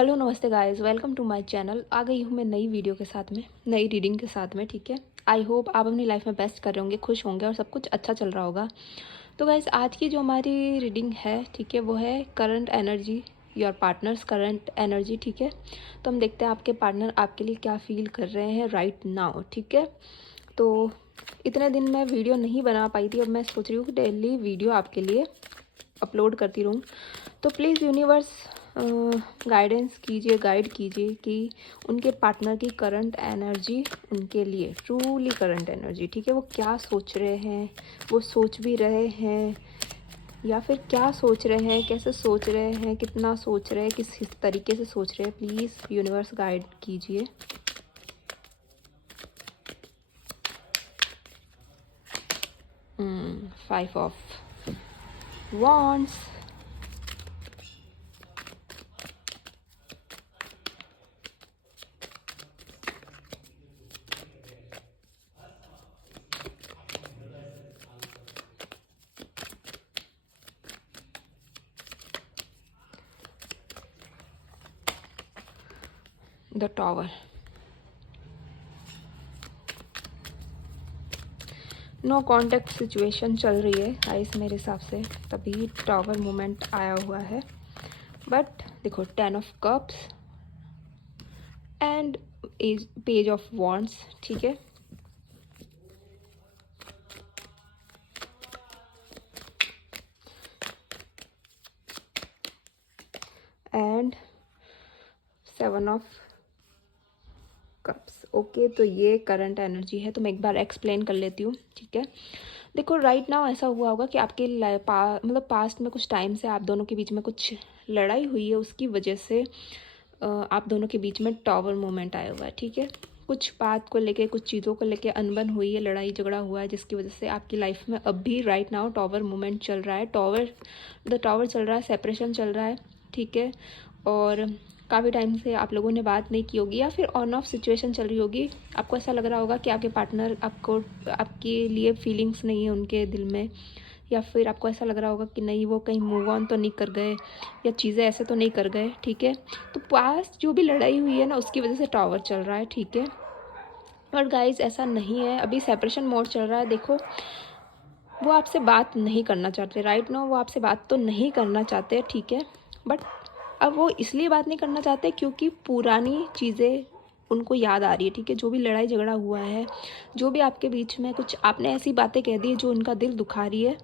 Hello नमस्ते guys, welcome to my channel. आ गई हूँ मैं नई वीडियो के साथ में, नई रीडिंग के साथ में। ठीक है, आई होप आप अपनी लाइफ में बेस्ट कर रहे होंगे, खुश होंगे और सब कुछ अच्छा चल रहा होगा। तो गाइस, आज की जो हमारी रीडिंग है, ठीक है, वो है current energy, your partners current energy. ठीक है, तो हम देखते हैं आपके पार्टनर आपके लिए क्या फील कर रहे हैं राइट नाउ। ठीक है, तो इतने दिन मैं वीडियो नहीं बना पाई थी, अब मैं सोच रही हूँ कि डेली वीडियो आपके लिए अपलोड करती रहूँ। तो प्लीज़ यूनिवर्स गाइडेंस कीजिए, गाइड कीजिए कि उनके पार्टनर की करंट एनर्जी उनके लिए ट्रूली करंट एनर्जी, ठीक है, वो क्या सोच रहे हैं, वो सोच भी रहे हैं या फिर क्या सोच रहे हैं, कैसे सोच रहे हैं, कितना सोच रहे हैं, किस तरीके से सोच रहे हैं। प्लीज़ यूनिवर्स गाइड कीजिए। Five of wands, the tower. No contact situation चल रही है गाइस मेरे हिसाब से, तभी टॉवर मोमेंट आया हुआ है। बट देखो, 10 of cups and page of wands, ठीक है। And 7 of cups. ओके, तो ये करंट एनर्जी है, तो मैं एक बार एक्सप्लेन कर लेती हूँ। ठीक है, देखो राइट नाउ ऐसा हुआ होगा कि आपके मतलब पास्ट में कुछ टाइम से आप दोनों के बीच में कुछ लड़ाई हुई है, उसकी वजह से आप दोनों के बीच में टॉवर मोमेंट आया हुआ है। ठीक है, कुछ बात को लेके, कुछ चीज़ों को लेके अनबन हुई है, लड़ाई झगड़ा हुआ है, जिसकी वजह से आपकी लाइफ में अब भी राइट नाउ टॉवर मोमेंट चल रहा है। द टॉवर चल रहा है, सेपरेशन चल रहा है। ठीक है, और काफ़ी टाइम से आप लोगों ने बात नहीं की होगी या फिर ऑन ऑफ सिचुएशन चल रही होगी। आपको ऐसा लग रहा होगा कि आपके पार्टनर आपके लिए फीलिंग्स नहीं है उनके दिल में, या फिर आपको ऐसा लग रहा होगा कि नहीं, वो कहीं मूव ऑन तो नहीं कर गए या चीज़ें ऐसे तो नहीं कर गए। ठीक है, तो पास जो भी लड़ाई हुई है ना, उसकी वजह से टॉवर चल रहा है। ठीक है, और गाइस ऐसा नहीं है, अभी सेपरेशन मोड चल रहा है। देखो, वो आपसे बात नहीं करना चाहते राइट नाउ, वो आपसे बात तो नहीं करना चाहते। ठीक है, बट अब वो इसलिए बात नहीं करना चाहते क्योंकि पुरानी चीज़ें उनको याद आ रही है। ठीक है, जो भी लड़ाई झगड़ा हुआ है, जो भी आपके बीच में कुछ आपने ऐसी बातें कह दी जो उनका दिल दुखा रही है।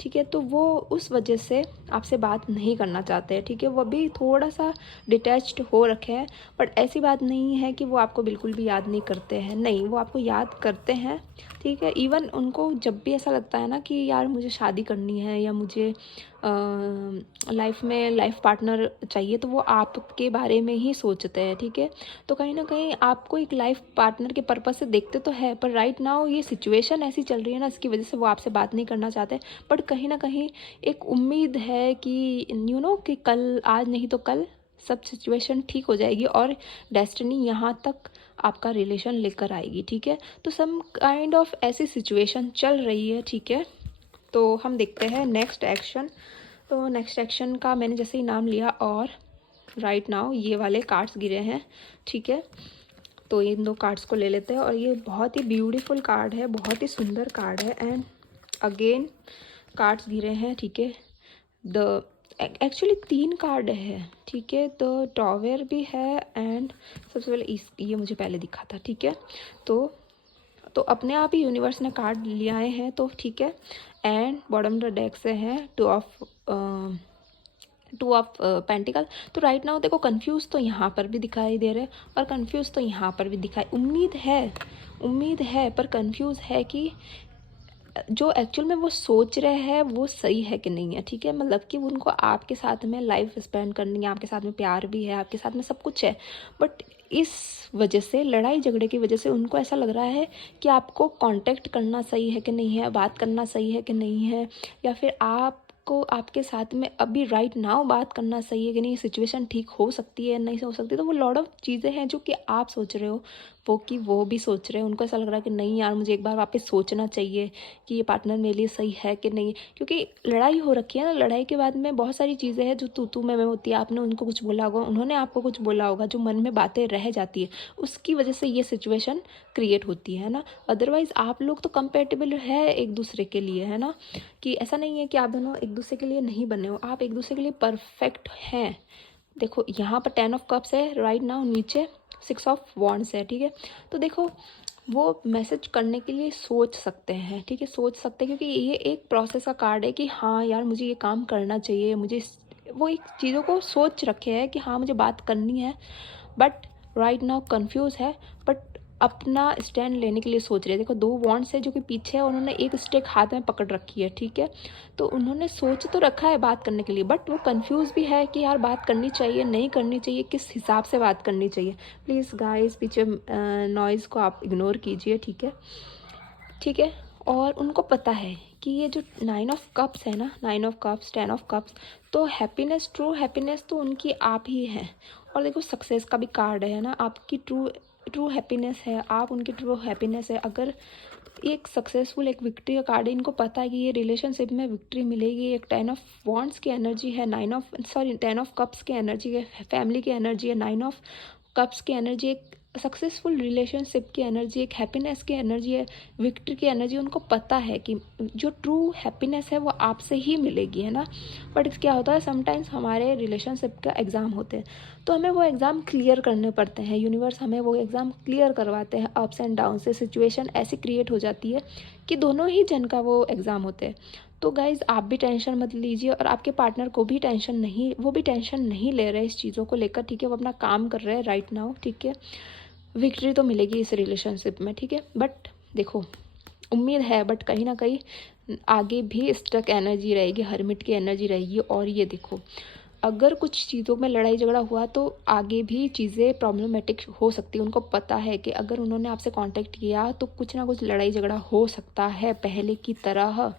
ठीक है, तो वो उस वजह से आपसे बात नहीं करना चाहते हैं। ठीक है, वो भी थोड़ा सा डिटैच्ड हो रखे हैं, बट ऐसी बात नहीं है कि वो आपको बिल्कुल भी याद नहीं करते हैं। नहीं, वो आपको याद करते हैं। ठीक है, इवन उनको जब भी ऐसा लगता है ना कि यार मुझे शादी करनी है या मुझे लाइफ में लाइफ पार्टनर चाहिए, तो वो आपके बारे में ही सोचते हैं। ठीक है, तो कहीं ना कहीं आपको एक लाइफ पार्टनर के पर्पज से देखते तो है, पर राइट नाउ ये सिचुएशन ऐसी चल रही है ना, इसकी वजह से वो आपसे बात नहीं करना चाहते। बट कहीं ना कहीं एक उम्मीद है कि कि कल, आज नहीं तो कल सब सिचुएशन ठीक हो जाएगी और डेस्टिनी यहाँ तक आपका रिलेशन लेकर आएगी। ठीक है, तो सम काइंड ऑफ ऐसी सिचुएशन चल रही है। ठीक है, तो हम देखते हैं नेक्स्ट एक्शन। तो नेक्स्ट एक्शन का मैंने जैसे ही नाम लिया और राइट नाउ ये वाले कार्ड्स गिरे हैं। ठीक है, तो इन दो कार्ड्स को ले लेते हैं, और ये बहुत ही ब्यूटीफुल कार्ड है, बहुत ही सुंदर कार्ड है। एंड अगेन कार्ड्स गिरे हैं। ठीक है, द एक्चुअली 3 कार्ड है। ठीक है, द टॉवर भी है एंड सबसे पहले ये मुझे पहले दिखा था। ठीक है, तो अपने आप ही यूनिवर्स ने कार्ड ले आए हैं। तो ठीक है, एंड बॉटम द डेक से है टू ऑफ पेंटिकल। तो राइट नाउ देखो, कंफ्यूज तो यहाँ पर भी दिखाई दे रहे हैं और कंफ्यूज तो यहाँ पर भी दिखाई, उम्मीद है पर कंफ्यूज है कि जो एक्चुअल में वो सोच रहे हैं वो सही है कि नहीं है। ठीक है, मतलब कि उनको आपके साथ में लाइफ स्पेंड करनी है, आपके साथ में प्यार भी है, आपके साथ में सब कुछ है, बट इस वजह से, लड़ाई झगड़े की वजह से उनको ऐसा लग रहा है कि आपको कांटेक्ट करना सही है कि नहीं है, बात करना सही है कि नहीं है, या फिर आपको आपके साथ में अभी राइट नाउ बात करना सही है कि नहीं, सिचुएशन ठीक हो सकती है नहीं हो सकती। तो वो लॉट ऑफ चीज़ें हैं जो कि आप सोच रहे हो, वो भी सोच रहे हैं, उनको ऐसा लग रहा है कि नहीं यार मुझे एक बार वापस सोचना चाहिए कि ये पार्टनर मेरे लिए सही है कि नहीं, क्योंकि लड़ाई हो रखी है ना। लड़ाई के बाद में बहुत सारी चीज़ें हैं जो तू में होती है। आपने उनको कुछ बोला होगा, उन्होंने आपको कुछ बोला होगा, जो मन में बातें रह जाती है, उसकी वजह से ये सिचुएशन क्रिएट होती है ना। अदरवाइज़ आप लोग तो कंपेटेबल है एक दूसरे के लिए, है ना, कि ऐसा नहीं है कि आप दोनों एक दूसरे के लिए नहीं बने हो, आप एक दूसरे के लिए परफेक्ट हैं। देखो यहाँ पर 10 ऑफ कप्स है राइट नाउ, नीचे 6 ऑफ वॉन्ड्स है, ठीक है। तो देखो वो मैसेज करने के लिए सोच सकते हैं, ठीक है, सोच सकते हैं, क्योंकि ये एक प्रोसेस का कार्ड है कि हाँ यार मुझे ये काम करना चाहिए, मुझे वो एक चीज़ों को सोच रखे हैं कि हाँ मुझे बात करनी है, बट राइट नाउ कंफ्यूज है, बट अपना स्टैंड लेने के लिए सोच रहे हैं। देखो 2 वॉन्ड्स है जो कि पीछे है, उन्होंने एक स्टिक हाथ में पकड़ रखी है, ठीक है। तो उन्होंने सोच तो रखा है बात करने के लिए, बट वो कंफ्यूज भी है कि यार बात करनी चाहिए नहीं करनी चाहिए, किस हिसाब से बात करनी चाहिए। प्लीज़ गाइस पीछे नॉइज़ को आप इग्नोर कीजिए, ठीक है, ठीक है। और उनको पता है कि ये जो 9 ऑफ कप्स है ना, 9 ऑफ कप्स 10 ऑफ कप्स, तो हैप्पीनेस, ट्रू हैप्पीनेस तो उनकी आप ही है। और देखो सक्सेस का भी कार्ड है ना, आपकी ट्रू ट्रू हैप्पीनेस है, आप उनकी ट्रू हैप्पीनेस है। अगर एक सक्सेसफुल एक विक्ट्री का कार्ड है, इनको पता है कि ये रिलेशनशिप में विक्ट्री मिलेगी। एक 10 ऑफ वॉन्ड्स की एनर्जी है, 10 ऑफ कप्स की एनर्जी है, फैमिली की एनर्जी है, 9 ऑफ कप्स की एनर्जी एक सक्सेसफुल रिलेशनशिप की एनर्जी, एक हैप्पीनेस की एनर्जी है, विक्ट्री की एनर्जी। उनको पता है कि जो ट्रू हैप्पीनेस है वो आपसे ही मिलेगी, है ना। बट क्या होता है समटाइम्स हमारे रिलेशनशिप का एग्ज़ाम होते हैं, तो हमें वो एग्ज़ाम क्लियर करने पड़ते हैं। यूनिवर्स हमें वो एग्ज़ाम क्लियर करवाते हैं, अप्स एंड डाउन से सिचुएशन ऐसी क्रिएट हो जाती है कि दोनों ही जन का वो एग्ज़ाम होते हैं। तो गाइज़ आप भी टेंशन मत लीजिए, और आपके पार्टनर को भी टेंशन नहीं, वो भी टेंशन नहीं ले रहे इस चीज़ों को लेकर, ठीक है। वो अपना काम कर रहे हैं राइट नाउ, ठीक है। विक्ट्री तो मिलेगी इस रिलेशनशिप में, ठीक है। बट देखो उम्मीद है, बट कहीं ना कहीं आगे भी स्टक एनर्जी रहेगी, हर्मिट की एनर्जी रहेगी। और ये देखो अगर कुछ चीज़ों में लड़ाई झगड़ा हुआ तो आगे भी चीज़ें प्रॉब्लमेटिक हो सकती है। उनको पता है कि अगर उन्होंने आपसे कांटेक्ट किया तो कुछ ना कुछ लड़ाई झगड़ा हो सकता है पहले की तरह,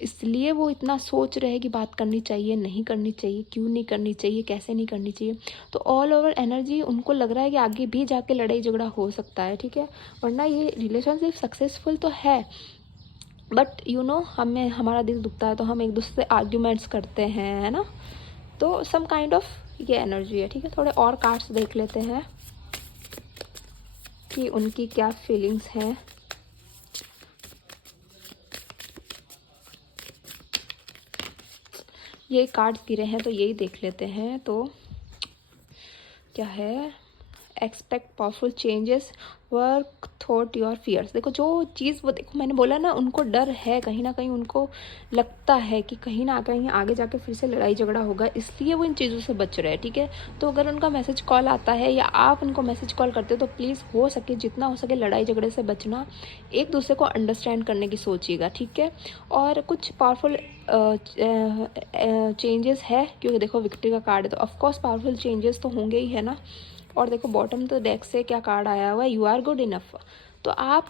इसलिए वो इतना सोच रहे हैं कि बात करनी चाहिए नहीं करनी चाहिए, क्यों नहीं करनी चाहिए, कैसे नहीं करनी चाहिए। तो ऑल ओवर एनर्जी उनको लग रहा है कि आगे भी जाके लड़ाई झगड़ा हो सकता है, ठीक है। वरना ये रिलेशनशिप सक्सेसफुल तो है, बट यू नो हमें हमारा दिल दुखता है तो हम एक दूसरे से आर्ग्यूमेंट्स करते हैं, है ना। तो सम काइंड ऑफ ये एनर्जी है, ठीक है। थोड़े और कार्ड्स देख लेते हैं कि उनकी क्या फीलिंग्स हैं। ये कार्ड्स गिरे हैं तो यही देख लेते हैं। तो क्या है, expect powerful changes, work thought your fears. देखो जो चीज़ वो, देखो मैंने बोला ना उनको डर है, कहीं ना कहीं उनको लगता है कि कहीं ना कहीं आगे जाके फिर से लड़ाई झगड़ा होगा, इसलिए वो इन चीज़ों से बच रहे हैं, ठीक है। तो अगर उनका मैसेज कॉल आता है या आप उनको मैसेज कॉल करते हो तो प्लीज़ हो सके जितना हो सके लड़ाई झगड़े से बचना, एक दूसरे को अंडरस्टैंड करने की सोचिएगा, ठीक है। और कुछ पावरफुल चेंजेस है, क्योंकि देखो विक्ट्री का कार्ड है तो ऑफकोर्स पावरफुल चेंजेस तो होंगे ही, है ना। और देखो बॉटम तो डेक से क्या कार्ड आया हुआ है, यू आर गुड इनफ। तो आप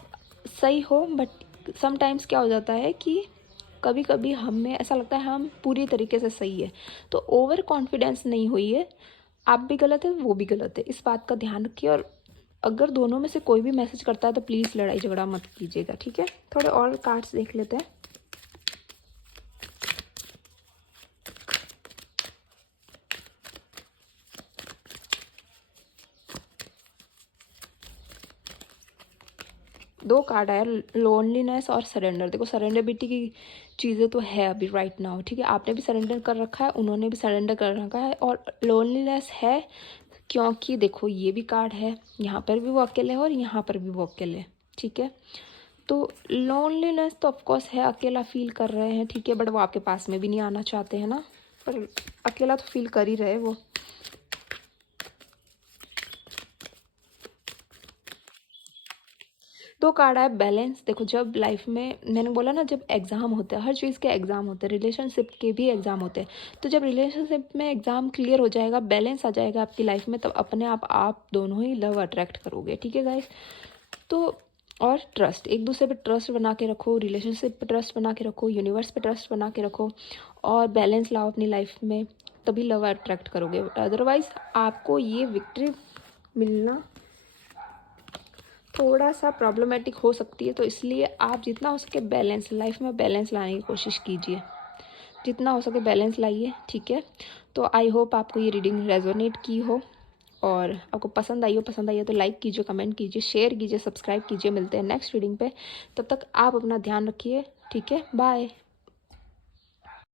सही हो, बट समटाइम्स क्या हो जाता है कि कभी कभी हमें ऐसा लगता है हम पूरी तरीके से सही है, तो ओवर कॉन्फिडेंस नहीं हुई है, आप भी गलत है वो भी गलत है, इस बात का ध्यान रखिए। और अगर दोनों में से कोई भी मैसेज करता है तो प्लीज़ लड़ाई झगड़ा मत कीजिएगा, ठीक है। थोड़े और कार्ड्स देख लेते हैं। दो कार्ड आया, लोनलीनेस और सरेंडर। देखो सरेंडरबिलिटी की चीज़ें तो है अभी राइट नाउ, ठीक है। आपने भी सरेंडर कर रखा है, उन्होंने भी सरेंडर कर रखा है, और लोनलीनेस है क्योंकि देखो ये भी कार्ड है, यहाँ पर भी वो अकेले है और यहाँ पर भी वो अकेले है, ठीक है। तो लोनलीनेस तो ऑफकोर्स है, अकेला फील कर रहे हैं, ठीक है, बट वो आपके पास में भी नहीं आना चाहते हैं ना, पर अकेला तो फील कर ही रहे वो। दो कार्ड आया बैलेंस। देखो जब लाइफ में, मैंने बोला ना जब एग्ज़ाम होते हैं, हर चीज़ के एग्ज़ाम होते हैं, रिलेशनशिप के भी एग्ज़ाम होते हैं, तो जब रिलेशनशिप में एग्ज़ाम क्लियर हो जाएगा, बैलेंस आ जाएगा आपकी लाइफ में, तब अपने आप दोनों ही लव अट्रैक्ट करोगे, ठीक है गाइस। तो और ट्रस्ट, एक दूसरे पे ट्रस्ट बना के रखो, रिलेशनशिप पे ट्रस्ट बना के रखो, यूनिवर्स पे ट्रस्ट बना के रखो, और बैलेंस लाओ अपनी लाइफ में, तभी लव अट्रैक्ट करोगे। अदरवाइज़ आपको ये विक्ट्री मिलना थोड़ा सा प्रॉब्लमेटिक हो सकती है, तो इसलिए आप जितना हो सके बैलेंस, लाइफ में बैलेंस लाने की कोशिश कीजिए, जितना हो सके बैलेंस लाइए, ठीक है। तो आई होप आपको ये रीडिंग रेजोनेट की हो और आपको पसंद आई हो। पसंद आई हो तो लाइक कीजिए, कमेंट कीजिए, शेयर कीजिए, सब्सक्राइब कीजिए। मिलते हैं नेक्स्ट रीडिंग पे, तब तक आप अपना ध्यान रखिए, ठीक है। बाय।